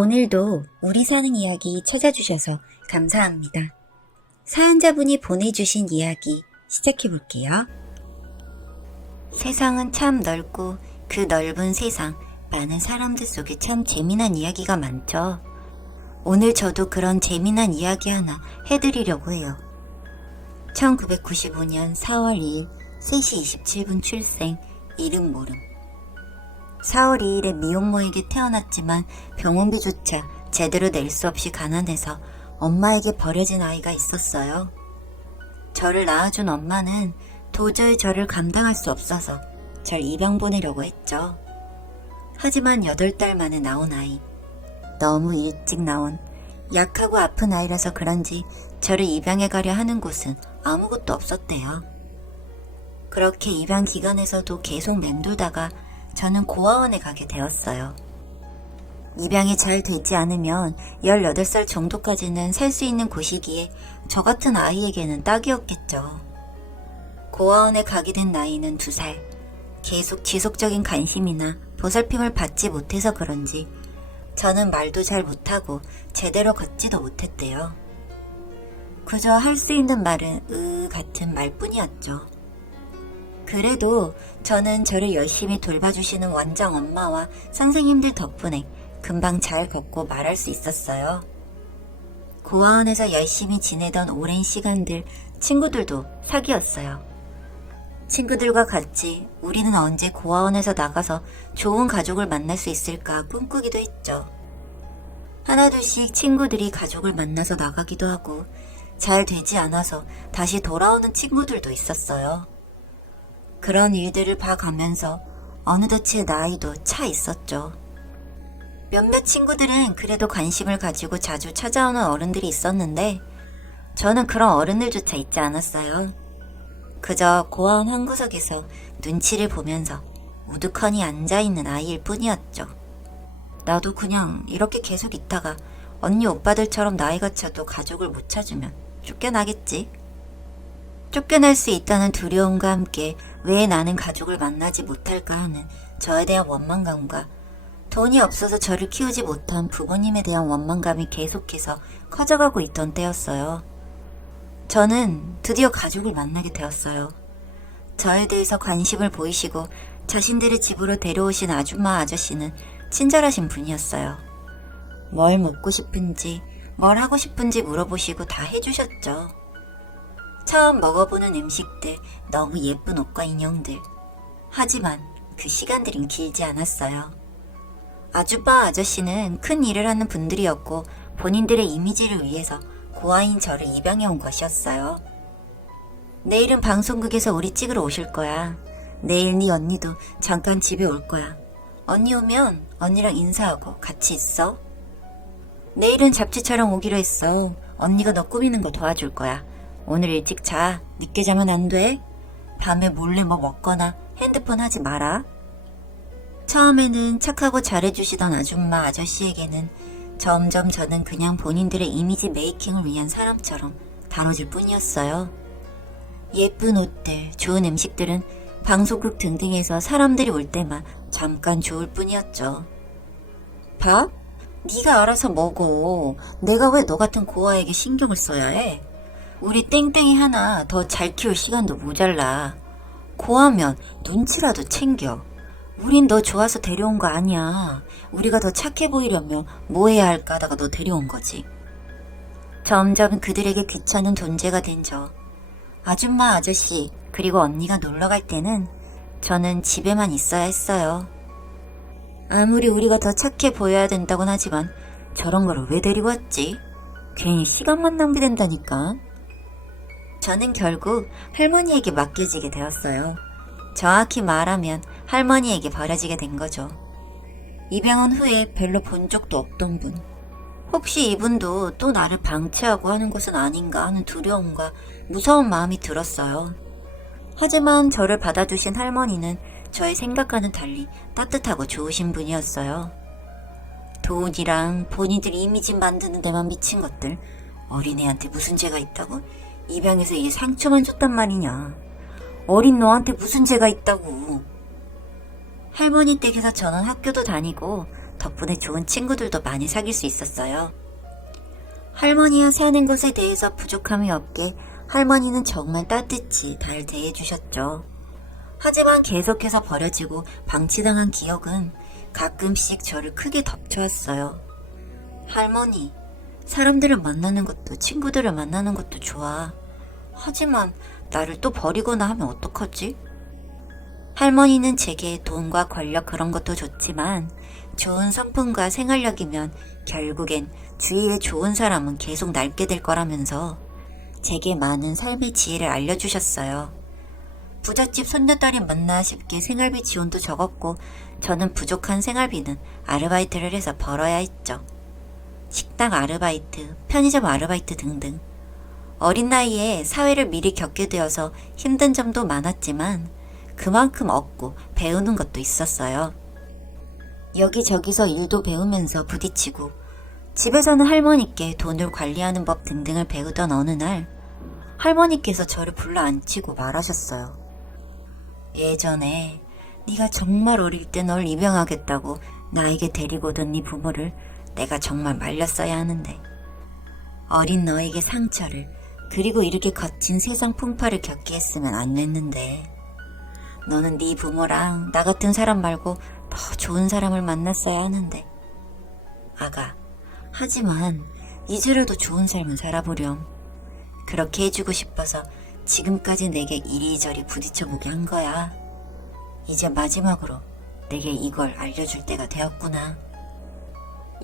오늘도 우리 사는 이야기 찾아주셔서 감사합니다. 사연자분이 보내주신 이야기 시작해볼게요. 세상은 참 넓고 그 넓은 세상, 많은 사람들 속에 참 재미난 이야기가 많죠. 오늘 저도 그런 재미난 이야기 하나 해드리려고 해요. 1995년 4월 2일 3시 27분 출생, 이름 모름. 4월 2일에 미혼모에게 태어났지만 병원비조차 제대로 낼 수 없이 가난해서 엄마에게 버려진 아이가 있었어요. 저를 낳아준 엄마는 도저히 저를 감당할 수 없어서 절 입양 보내려고 했죠. 하지만 8달 만에 나온 아이, 너무 일찍 나온 약하고 아픈 아이라서 그런지 저를 입양해 가려 하는 곳은 아무것도 없었대요. 그렇게 입양 기간에서도 계속 맴돌다가 저는 고아원에 가게 되었어요. 입양이 잘 되지 않으면 18살 정도까지는 살 수 있는 곳이기에 저 같은 아이에게는 딱이었겠죠. 고아원에 가게 된 나이는 2살. 계속 지속적인 관심이나 보살핌을 받지 못해서 그런지 저는 말도 잘 못하고 제대로 걷지도 못했대요. 그저 할 수 있는 말은 같은 말뿐이었죠. 그래도 저는 저를 열심히 돌봐주시는 원장 엄마와 선생님들 덕분에 금방 잘 걷고 말할 수 있었어요. 고아원에서 열심히 지내던 오랜 시간들 친구들도 사귀었어요. 친구들과 같이 우리는 언제 고아원에서 나가서 좋은 가족을 만날 수 있을까 꿈꾸기도 했죠. 하나둘씩 친구들이 가족을 만나서 나가기도 하고 잘 되지 않아서 다시 돌아오는 친구들도 있었어요. 그런 일들을 봐가면서 어느덧 제 나이도 차 있었죠. 몇몇 친구들은 그래도 관심을 가지고 자주 찾아오는 어른들이 있었는데 저는 그런 어른들조차 있지 않았어요. 그저 고아원 한 구석에서 눈치를 보면서 우두커니 앉아있는 아이일 뿐이었죠. 나도 그냥 이렇게 계속 있다가 언니 오빠들처럼 나이가 차도 가족을 못 찾으면 쫓겨나겠지. 쫓겨날 수 있다는 두려움과 함께 왜 나는 가족을 만나지 못할까 하는 저에 대한 원망감과 돈이 없어서 저를 키우지 못한 부모님에 대한 원망감이 계속해서 커져가고 있던 때였어요. 저는 드디어 가족을 만나게 되었어요. 저에 대해서 관심을 보이시고 자신들의 집으로 데려오신 아줌마 아저씨는 친절하신 분이었어요. 뭘 먹고 싶은지, 뭘 하고 싶은지 물어보시고 다 해주셨죠. 처음 먹어보는 음식들, 너무 예쁜 옷과 인형들. 하지만 그 시간들은 길지 않았어요. 아줌마 아저씨는 큰 일을 하는 분들이었고 본인들의 이미지를 위해서 고아인 저를 입양해 온 것이었어요. 내일은 방송국에서 우리 찍으러 오실 거야. 내일 네 언니도 잠깐 집에 올 거야. 언니 오면 언니랑 인사하고 같이 있어. 내일은 잡지 촬영 오기로 했어. 언니가 너 꾸미는 거 도와줄 거야. 오늘 일찍 자. 늦게 자면 안 돼. 밤에 몰래 뭐 먹거나 핸드폰 하지 마라. 처음에는 착하고 잘해주시던 아줌마 아저씨에게는 점점 저는 그냥 본인들의 이미지 메이킹을 위한 사람처럼 다뤄질 뿐이었어요. 예쁜 옷들, 좋은 음식들은 방송국 등등에서 사람들이 올 때만 잠깐 좋을 뿐이었죠. 밥? 네가 알아서 먹어. 내가 왜 너 같은 고아에게 신경을 써야 해? 우리 땡땡이 하나 더 잘 키울 시간도 모자라. 고하면 눈치라도 챙겨. 우린 너 좋아서 데려온 거 아니야. 우리가 더 착해 보이려면 뭐 해야 할까 하다가 너 데려온 거지. 점점 그들에게 귀찮은 존재가 된 저. 아줌마 아저씨 그리고 언니가 놀러 갈 때는 저는 집에만 있어야 했어요. 아무리 우리가 더 착해 보여야 된다곤 하지만 저런 거를 왜 데리고 왔지? 괜히 시간만 낭비된다니까. 저는 결국 할머니에게 맡겨지게 되었어요. 정확히 말하면 할머니에게 버려지게 된 거죠. 입양한 후에 별로 본 적도 없던 분. 혹시 이분도 또 나를 방치하고 하는 것은 아닌가 하는 두려움과 무서운 마음이 들었어요. 하지만 저를 받아주신 할머니는 저의 생각과는 달리 따뜻하고 좋으신 분이었어요. 돈이랑 본인들 이미지 만드는 데만 미친 것들. 어린애한테 무슨 죄가 있다고? 입양해서 이 상처만 줬단 말이냐. 어린 너한테 무슨 죄가 있다고. 할머니 댁에서 저는 학교도 다니고 덕분에 좋은 친구들도 많이 사귈 수 있었어요. 할머니와 사는 곳에 대해서 부족함이 없게 할머니는 정말 따뜻히 잘 대해주셨죠. 하지만 계속해서 버려지고 방치당한 기억은 가끔씩 저를 크게 덮쳐왔어요. 할머니, 사람들을 만나는 것도 친구들을 만나는 것도 좋아. 하지만 나를 또 버리거나 하면 어떡하지? 할머니는 제게 돈과 권력 그런 것도 좋지만 좋은 성품과 생활력이면 결국엔 주위에 좋은 사람은 계속 남게 될 거라면서 제게 많은 삶의 지혜를 알려주셨어요. 부잣집 손녀딸이 만나 싶게 생활비 지원도 적었고 저는 부족한 생활비는 아르바이트를 해서 벌어야 했죠. 식당 아르바이트, 편의점 아르바이트 등등. 어린 나이에 사회를 미리 겪게 되어서 힘든 점도 많았지만 그만큼 얻고 배우는 것도 있었어요. 여기저기서 일도 배우면서 부딪히고 집에서는 할머니께 돈을 관리하는 법 등등을 배우던 어느 날 할머니께서 저를 불러 앉히고 말하셨어요. 예전에 네가 정말 어릴 때 널 입양하겠다고 나에게 데리고 오던 네 부모를 내가 정말 말렸어야 하는데 어린 너에게 상처를 그리고 이렇게 거친 세상 풍파를 겪게 했으면 안 됐는데 너는 네 부모랑 나 같은 사람 말고 더 좋은 사람을 만났어야 하는데 아가 하지만 이제라도 좋은 삶을 살아보렴. 그렇게 해주고 싶어서 지금까지 내게 이리저리 부딪혀보게 한 거야. 이제 마지막으로 내게 이걸 알려줄 때가 되었구나.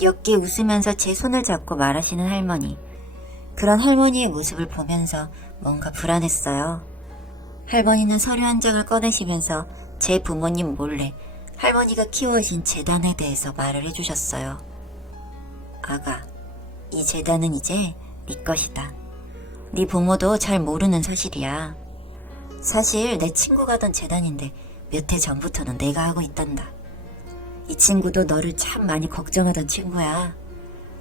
옅게 웃으면서 제 손을 잡고 말하시는 할머니. 그런 할머니의 모습을 보면서 뭔가 불안했어요. 할머니는 서류 한 장을 꺼내시면서 제 부모님 몰래 할머니가 키워오신 재단에 대해서 말을 해주셨어요. 아가, 이 재단은 이제 네 것이다. 네 부모도 잘 모르는 사실이야. 사실 내 친구가 하던 재단인데 몇 해 전부터는 내가 하고 있단다. 이 친구도 너를 참 많이 걱정하던 친구야.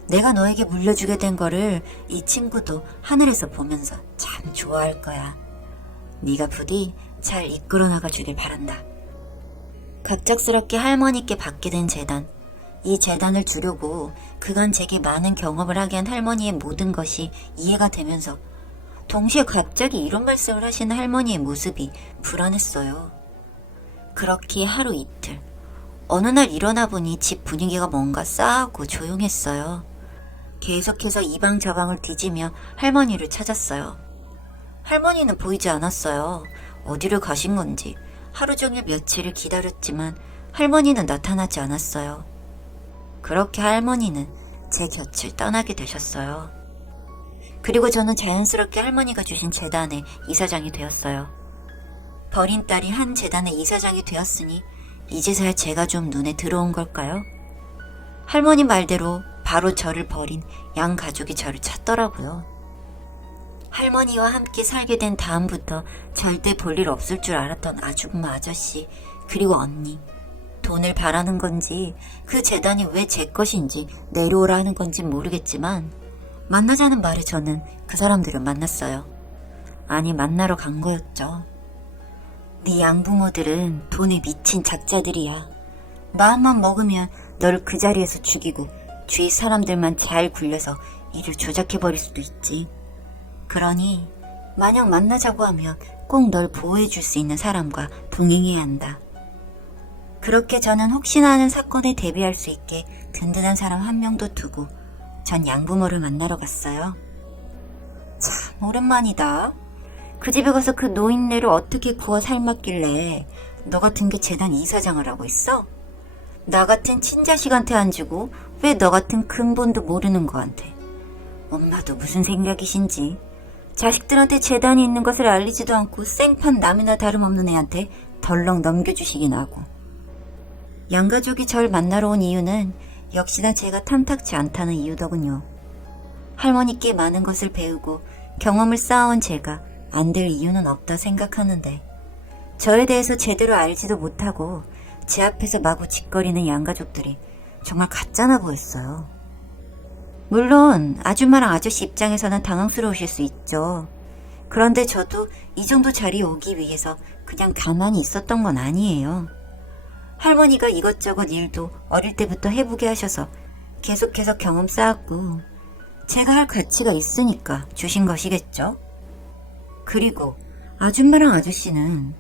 내가 너에게 물려주게 된 거를 이 친구도 하늘에서 보면서 참 좋아할 거야. 네가 부디 잘 이끌어 나가주길 바란다. 갑작스럽게 할머니께 받게 된 재단. 이 재단을 주려고 그간 제게 많은 경험을 하게 한 할머니의 모든 것이 이해가 되면서 동시에 갑자기 이런 말씀을 하시는 할머니의 모습이 불안했어요. 그렇게 하루 이틀. 어느 날 일어나 보니 집 분위기가 뭔가 싸하고 조용했어요. 계속해서 이방 저방을 뒤지며 할머니를 찾았어요. 할머니는 보이지 않았어요. 어디를 가신 건지 하루 종일 며칠을 기다렸지만 할머니는 나타나지 않았어요. 그렇게 할머니는 제 곁을 떠나게 되셨어요. 그리고 저는 자연스럽게 할머니가 주신 재단의 이사장이 되었어요. 버린 딸이 한 재단의 이사장이 되었으니 이제서야 제가 좀 눈에 들어온 걸까요? 할머니 말대로 바로 저를 버린 양 가족이 저를 찾더라고요. 할머니와 함께 살게 된 다음부터 절대 볼 일 없을 줄 알았던 아줌마 아저씨 그리고 언니. 돈을 바라는 건지 그 재단이 왜 제 것인지 내려오라 하는 건지 모르겠지만 만나자는 말에 저는 그 사람들을 만났어요. 아니 만나러 간 거였죠. 네 양부모들은 돈에 미친 작자들이야. 마음만 먹으면 널 그 자리에서 죽이고 주위 사람들만 잘 굴려서 일을 조작해버릴 수도 있지. 그러니 만약 만나자고 하면 꼭 널 보호해줄 수 있는 사람과 동행해야 한다. 그렇게 저는 혹시나 하는 사건에 대비할 수 있게 든든한 사람 한 명도 두고 전 양부모를 만나러 갔어요. 참 오랜만이다. 그 집에 가서 그 노인네를 어떻게 구워 삶았길래 너 같은 게 재단 이사장을 하고 있어? 나 같은 친자식한테 안 주고 왜 너 같은 근본도 모르는 거한테. 엄마도 무슨 생각이신지. 자식들한테 재단이 있는 것을 알리지도 않고 생판 남이나 다름없는 애한테 덜렁 넘겨주시긴 하고. 양가족이 절 만나러 온 이유는 역시나 제가 탐탁치 않다는 이유더군요. 할머니께 많은 것을 배우고 경험을 쌓아온 제가 안 될 이유는 없다 생각하는데 저에 대해서 제대로 알지도 못하고 제 앞에서 마구 짓거리는 양가족들이 정말 가짜나 보였어요. 물론 아줌마랑 아저씨 입장에서는 당황스러우실 수 있죠. 그런데 저도 이 정도 자리에 오기 위해서 그냥 가만히 있었던 건 아니에요. 할머니가 이것저것 일도 어릴 때부터 해보게 하셔서 계속해서 경험 쌓았고 제가 할 가치가 있으니까 주신 것이겠죠. 그리고 아줌마랑 아저씨는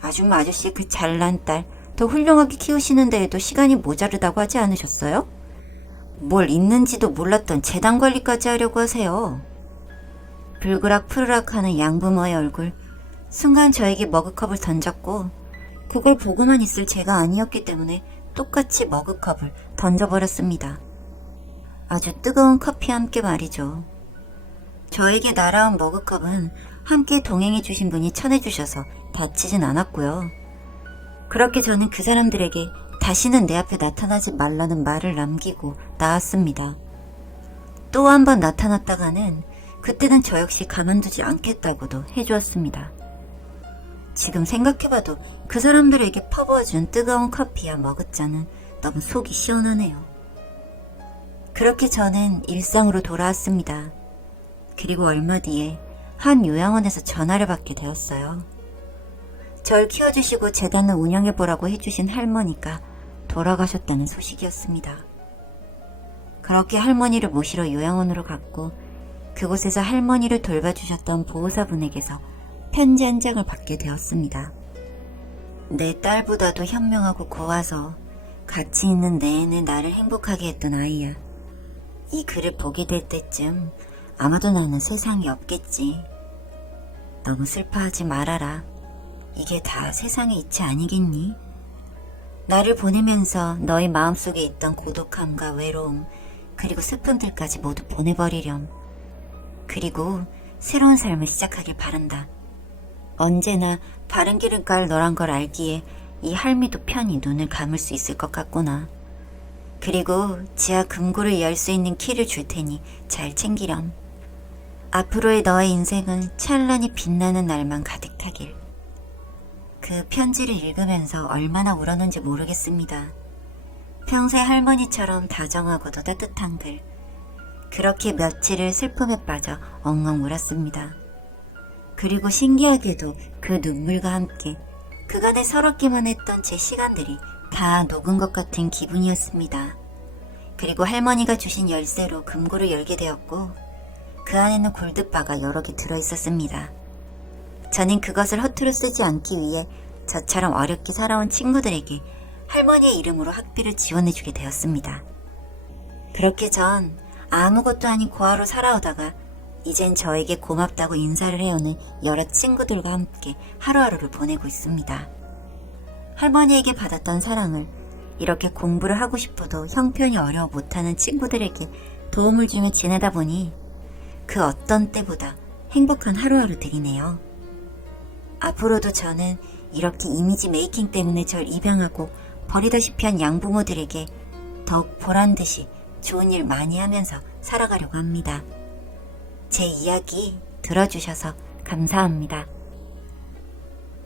아줌마 아저씨 그 잘난 딸 더 훌륭하게 키우시는 데에도 시간이 모자르다고 하지 않으셨어요? 뭘 있는지도 몰랐던 재단 관리까지 하려고 하세요. 불그락 푸르락 하는 양부모의 얼굴, 순간 저에게 머그컵을 던졌고 그걸 보고만 있을 제가 아니었기 때문에 똑같이 머그컵을 던져버렸습니다. 아주 뜨거운 커피와 함께 말이죠. 저에게 날아온 머그컵은 함께 동행해 주신 분이 쳐내주셔서 다치진 않았고요. 그렇게 저는 그 사람들에게 다시는 내 앞에 나타나지 말라는 말을 남기고 나왔습니다. 또 한 번 나타났다가는 그때는 저 역시 가만두지 않겠다고도 해주었습니다. 지금 생각해봐도 그 사람들에게 퍼부어준 뜨거운 커피와 머그잔은 너무 속이 시원하네요. 그렇게 저는 일상으로 돌아왔습니다. 그리고 얼마 뒤에 한 요양원에서 전화를 받게 되었어요. 절 키워주시고 재단을 운영해보라고 해주신 할머니가 돌아가셨다는 소식이었습니다. 그렇게 할머니를 모시러 요양원으로 갔고 그곳에서 할머니를 돌봐주셨던 보호사분에게서 편지 한 장을 받게 되었습니다. 내 딸보다도 현명하고 고와서 가치 있는 내내 나를 행복하게 했던 아이야. 이 글을 보게 될 때쯤 아마도 나는 세상에 없겠지. 너무 슬퍼하지 말아라. 이게 다 세상의 이치 아니겠니? 나를 보내면서 너의 마음속에 있던 고독함과 외로움 그리고 슬픔들까지 모두 보내버리렴. 그리고 새로운 삶을 시작하길 바란다. 언제나 바른 길을 갈 너란 걸 알기에 이 할미도 편히 눈을 감을 수 있을 것 같구나. 그리고 지하 금고를 열 수 있는 키를 줄 테니 잘 챙기렴. 앞으로의 너의 인생은 찬란히 빛나는 날만 가득하길. 그 편지를 읽으면서 얼마나 울었는지 모르겠습니다. 평소에 할머니처럼 다정하고도 따뜻한 글. 그렇게 며칠을 슬픔에 빠져 엉엉 울었습니다. 그리고 신기하게도 그 눈물과 함께 그간에 서럽기만 했던 제 시간들이 다 녹은 것 같은 기분이었습니다. 그리고 할머니가 주신 열쇠로 금고를 열게 되었고 그 안에는 골드바가 여러 개 들어있었습니다. 저는 그것을 허투루 쓰지 않기 위해 저처럼 어렵게 살아온 친구들에게 할머니의 이름으로 학비를 지원해주게 되었습니다. 그렇게 전 아무것도 아닌 고아로 살아오다가 이젠 저에게 고맙다고 인사를 해오는 여러 친구들과 함께 하루하루를 보내고 있습니다. 할머니에게 받았던 사랑을 이렇게 공부를 하고 싶어도 형편이 어려워 못하는 친구들에게 도움을 주며 지내다 보니 그 어떤 때보다 행복한 하루하루들이네요. 앞으로도 저는 이렇게 이미지 메이킹 때문에 절 입양하고 버리다시피 한 양부모들에게 더욱 보란듯이 좋은 일 많이 하면서 살아가려고 합니다. 제 이야기 들어주셔서 감사합니다.